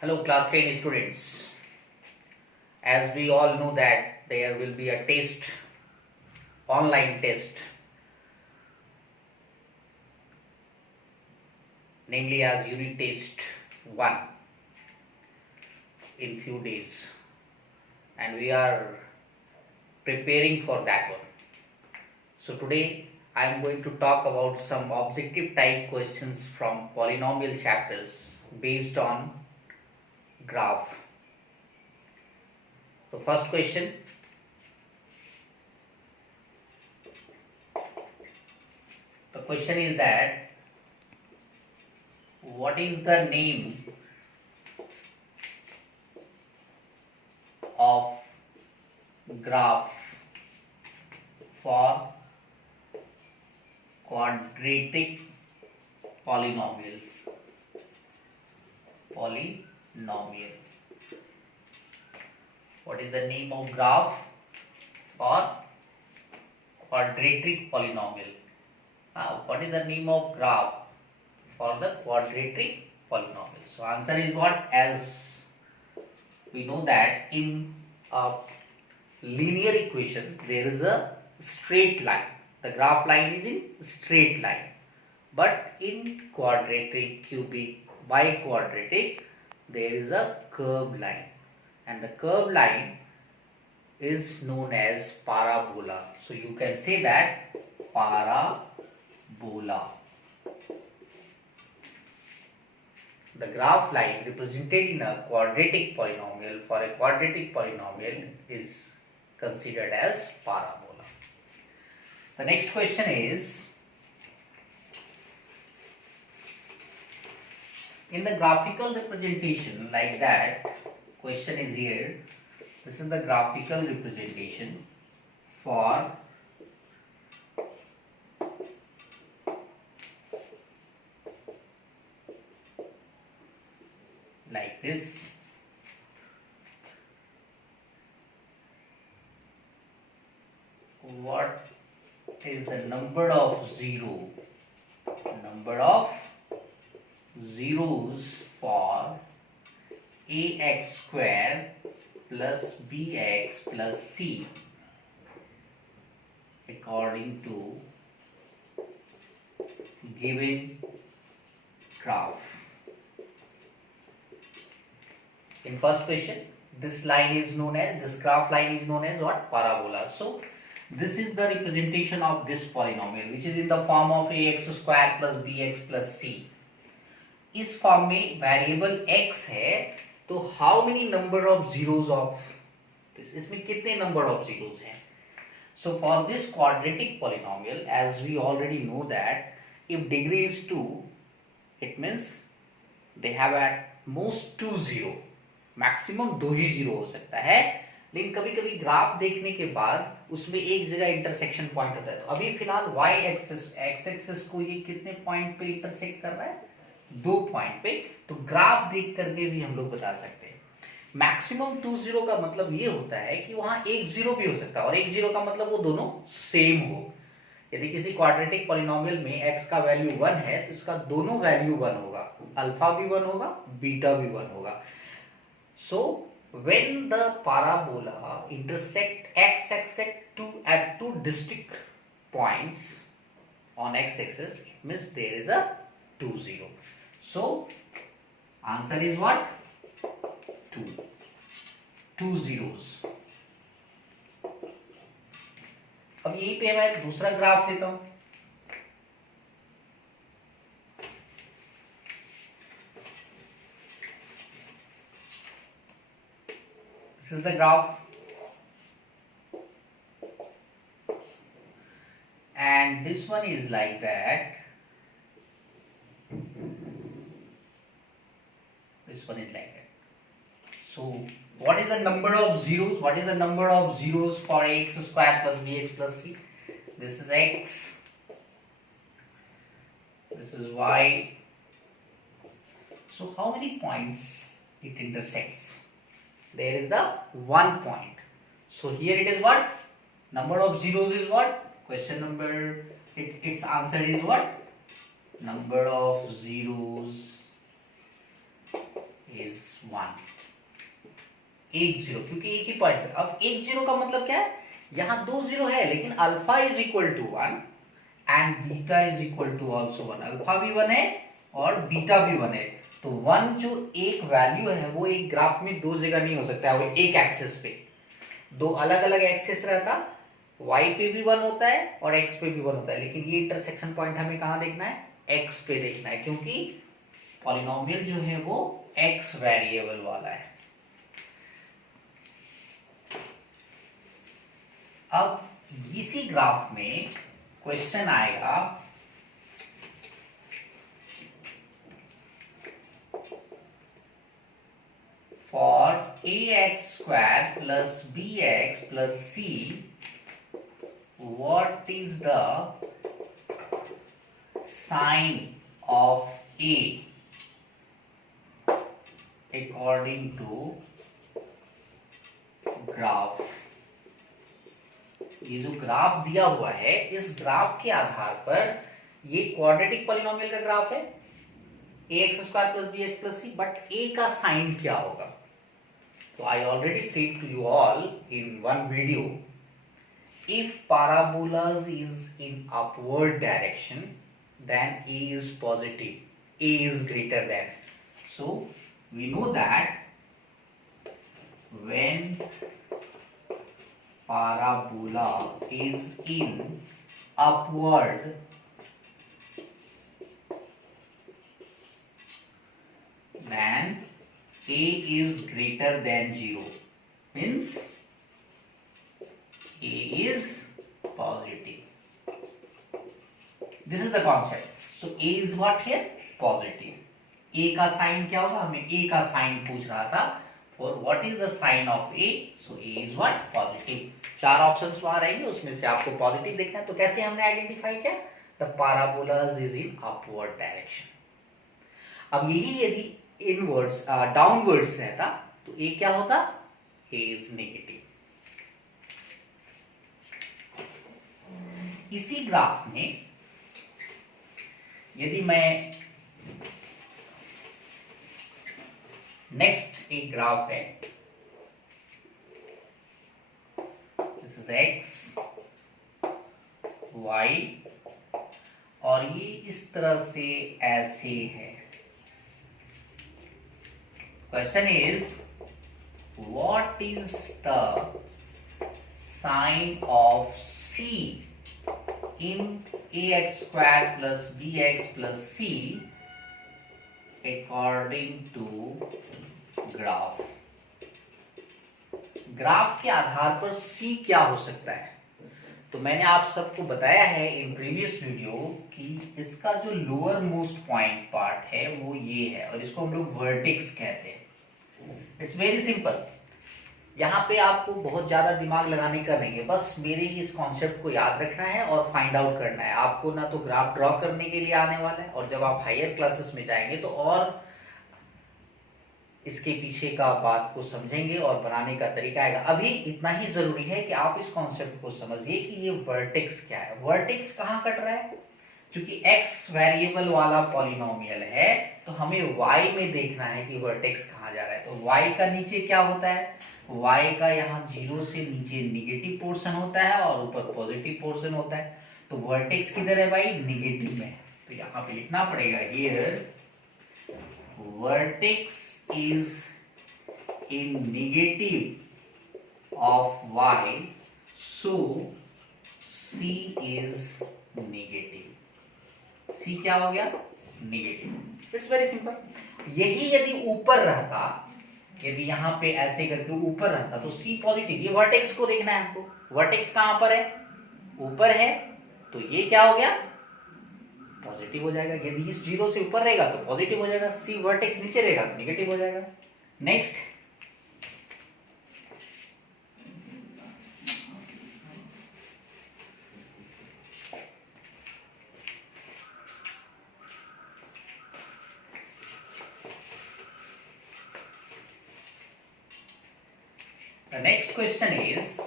Hello class 10 students. As we all know that there will be a test, online test, namely as unit test 1 in few days, and we are preparing for that one. So today I am going to talk about some objective type questions from polynomial chapters based on graph. So first question, the question is that what is the name of graph for quadratic polynomial? What is the name of graph for quadratic polynomial? What is the name of graph for the quadratic polynomial? So answer is what? As we know that in a linear equation there is a straight line. The graph line is in straight line. But in quadratic, cubic, biquadratic, there is a curved line. And the curved line is known as parabola. So you can say that parabola. The graph line represented in a quadratic polynomial for a quadratic polynomial is considered as parabola. The next question is, in the graphical representation like that, question is here, this is the graphical representation for like this. What is the number of zeros for ax square plus bx plus c according to given graph? In first question, this graph line is known as what? Parabola. So this is the representation of this polynomial which is in the form of ax square plus bx plus c. इस form में variable x है, तो how many number of zeros of this, इसमें कितने number of zeros हैं? So for this quadratic polynomial, as we already know that if degree is 2, it means they have at most 2 zero, maximum 2 ही zero हो सकता है. लेकिन कभी कभी ग्राफ देखने के बाद उसमें एक जगह इंटरसेक्शन पॉइंट होता है. तो अभी फिलहाल y एक्सिस को ये कितने पॉइंट पे इंटरसेक्ट कर रहा है? 2 पॉइंट पे. तो ग्राफ देख करके भी हम लोग बता सकते हैं. मैक्सिमम 2 जीरो का मतलब ये होता है कि वहां एक जीरो भी हो सकता है, और एक जीरो का मतलब वो दोनों सेम हो. यदि किसी क्वाड्रेटिक पॉलिनोमियल में x का वैल्यू 1 है तो इसका दोनों वैल्यू 1 होगा, अल्फा भी 1 होगा, बीटा भी 1 होगा. सो when the parabola intersect x-axis at two distinct points on x-axis, it means there is a 2 0. So answer is what? 2 zeros. अब यहीं पे मैं दूसरा ग्राफ लेता हूं. This is the graph, and this one is like that. This one is like that. So what is the number of zeros? What is the number of zeros for x square plus bx plus c? This is x, this is y. So how many points it intersects? There is the 1 point. So here it is what? Number of zeros is what? Question number, its answer is what? Number of zeros is is 1, 1 0, क्योंकि एक ही पॉइंट पे। अब 1 0 का मतलब क्या है, यहां 2 0 है लेकिन alpha is equal to 1 and beta is equal to also 1। Alpha भी 1 है और बीटा भी 1 है, तो 1 जो एक वैल्यू है वो एक ग्राफ में दो जगह नहीं हो सकता है, वो एक एक्सिस पे, दो अलग अलग एक्सिस रहता, y पे भी 1 होता है और x पे भी 1 होता है, लेकिन ये इंटरसेक्शन पॉइंट हमें कहां देखना है, x पे देखना है, क्योंकि पॉलिनोमियल जो है वो x वेरिएबल वाला है। अब इसी ग्राफ में क्वेश्चन आएगा for ax square plus bx plus c, what is the sign of a according to graph. ये जो ग्राफ दिया हुआ है, इस ग्राफ के आधार पर, ये क्वाड्रेटिक पॉलिनोमियल का ग्राफ है, ax square plus bx plus c, but a का साइन क्या होगा। So I already said to you all in one video, if parabolas is in upward direction, then a is positive, a is greater than. So we know that when parabola is in upward then a is greater than 0, means a is positive. This is the concept. So a is what here, positive. a का साइन क्या होगा, हमें a का साइन पूछ रहा था, for what is the sign of a, so a is what, positive। चार ऑप्शंस वहां रहेंगे, उसमें से आपको पॉजिटिव देखना है, तो कैसे हमने आइडेंटिफाई किया, the parabolas is in upward direction। अब यही यदि इनवर्ड्स डाउनवर्ड्स रहता तो ए क्या होता, ए इज नेगेटिव। इसी ग्राफ में यदि मैं नेक्स्ट एक ग्राफ है, दिस इज एक्स वाई और ये इस तरह से ऐसे है। Question is, what is the sign of C in ax square plus bx plus c according to graph? Graph के आधार पर C क्या हो सकता है, तो मैंने आप सबको बताया है इन प्रीवियस वीडियो कि इसका जो लोअर मोस्ट पॉइंट पार्ट है वो ये है और इसको हम लोग वर्टेक्स कहते हैं। इट्स वेरी सिंपल, यहाँ पे आपको बहुत ज्यादा दिमाग लगाने का नहीं है, बस मेरे इस कॉन्सेप्ट को याद रखना है और फाइंड आउट करना है। आपको ना तो ग्राफ ड्रॉ करने के लिए आने वाला है, और जब आप हायर क्लासेस में जाएंगे तो और इसके पीछे का बात को समझेंगे और बनाने का तरीका आएगा। अभी इतना ही जरूरी है कि आप इस कॉन्सेप्ट को समझिए कि ये वर्टेक्स क्या है, वर्टेक्स कहाँ कट रहा है। क्योंकि x वेरिएबल वाला पॉलिनोमियल है तो हमें y में देखना है कि वर्टेक्स कहाँ जा रहा है। तो y का नीचे क्या होता है, y का यहाँ 0 से नीचे निगेटिव पोर्शन होता है और ऊपर पॉजिटिव पोर्शन होता है। तो वर्टेक्स किधर है भाई, निगेटिव में। तो यहाँ पे लिखना पड़ेगा here vertex is in negative of y, so c is negative। c क्या हो गया, नेगेटिव। It's very simple. यही यदि ऊपर रहता, यदि यहाँ पे ऐसे करके ऊपर रहता तो c पॉजिटिव। ये वर्टेक्स को देखना है हमको, वर्टेक्स कहां पर है, ऊपर है, तो ये क्या हो गया, पॉजिटिव हो जाएगा। यदि इस 0 से ऊपर रहेगा तो पॉजिटिव हो जाएगा, सी वर्टेक्स नीचे रहेगा तो नेगेटिव हो जाएगा। Next, the next question is,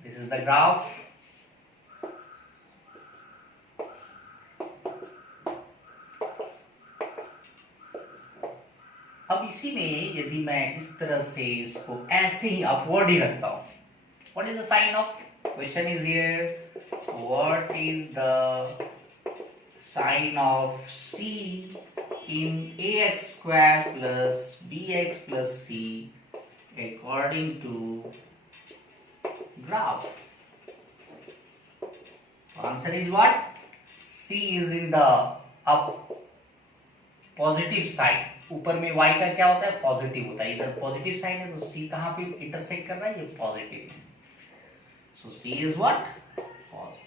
this is the graph, अब इसी में यदि मैं इस तरह से इसको ऐसे ही अपवर्ड ही रखता हूं, what is the sign of, question is here, what is the sign of c in ax square plus bx plus c according to graph? Answer is what? C is in the up positive sign, ऊपर में y का क्या होता है, पॉजिटिव होता है, इधर positive sign है तो c कहां पे इंटरसेक्ट कर रहा है, ये पॉजिटिव है, सो c इज व्हाट, पॉजिटिव।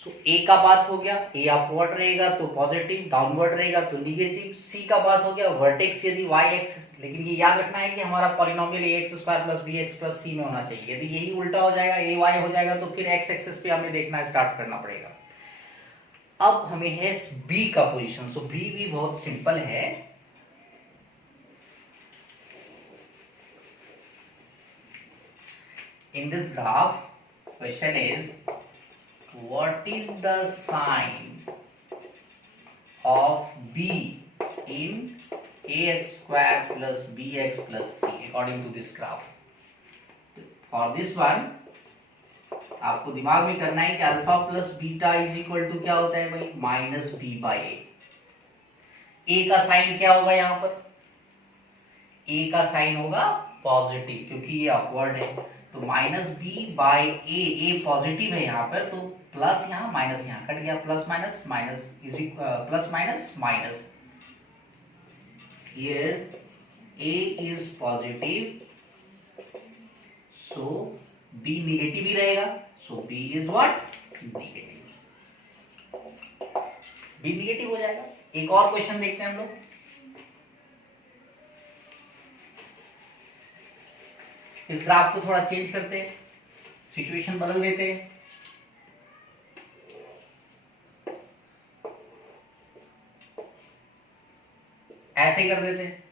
सो a का बात हो गया, a अपवर्ड रहेगा तो पॉजिटिव, डाउनवर्ड रहेगा तो निगेटिव। c का बात हो गया, वर्टेक्स यदि y x, लेकिन ये याद रखना है कि हमारा polynomial ax square plus bx plus c में होना चाहिए, यदि यही उल्टा हो जाएगा a y हो जाएगा तो फिर x एक्सिस पे हमें देखना स्टार्ट करना पड़ेगा। अब हमें है b का पोजीशन, सो b भी बहुत सिंपल है, in this graph question is what is the sign of b in ax square plus bx plus c according to this graph? For this one आपको दिमाग में करना है कि alpha plus beta is equal to क्या होता है भाई, माइनस बी बाई ए का साइन क्या होगा यहाँ पर, ए का साइन होगा पॉजिटिव क्योंकि ये अपवर्ड है, तो minus B by a positive है यहाँ पर, तो प्लस यहाँ माइनस यहाँ कट गया, plus minus minus is plus minus minus, here A is positive so B negative ही रहेगा, so B is what, negative, B negative हो जाएगा। एक और क्वेश्चन देखते हैं हम लोग, इस ग्राफ को थोड़ा चेंज करते हैं, सिचुएशन बदल देते हैं, ऐसे ही कर देते हैं,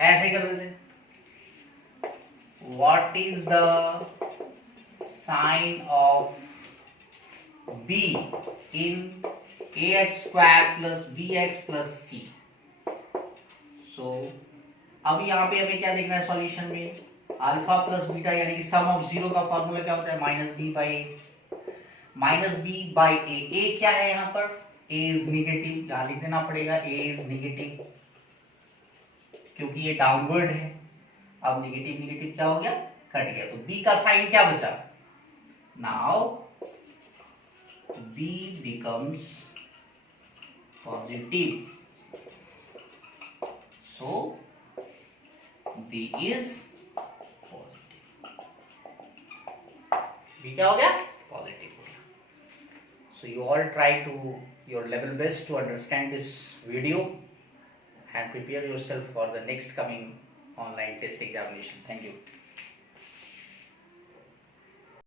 ऐसे कर देते हैं, what is the sign of b in ax square plus bx plus c। So अब यहाँ पे हमें क्या देखना है सॉल्यूशन में, अल्फा प्लस बीटा यानी कि सम ऑफ जीरो का फॉर्मूला क्या होता है, minus B by A, minus B by A क्या है यहाँ पर, a इज निगेटिव, यहाँ लिख देना पड़ेगा a इज निगेटिव क्योंकि ये डाउनवर्ड है, अब निगेटिव निगेटिव क्या हो गया, कट गया, तो b का साइन क्या बचा, now b becomes positive, so b is positive, b क्या हो गया, पॉजिटिव हो गया। So you all try to your level best to understand this video and prepare yourself for the next coming online test examination. Thank you.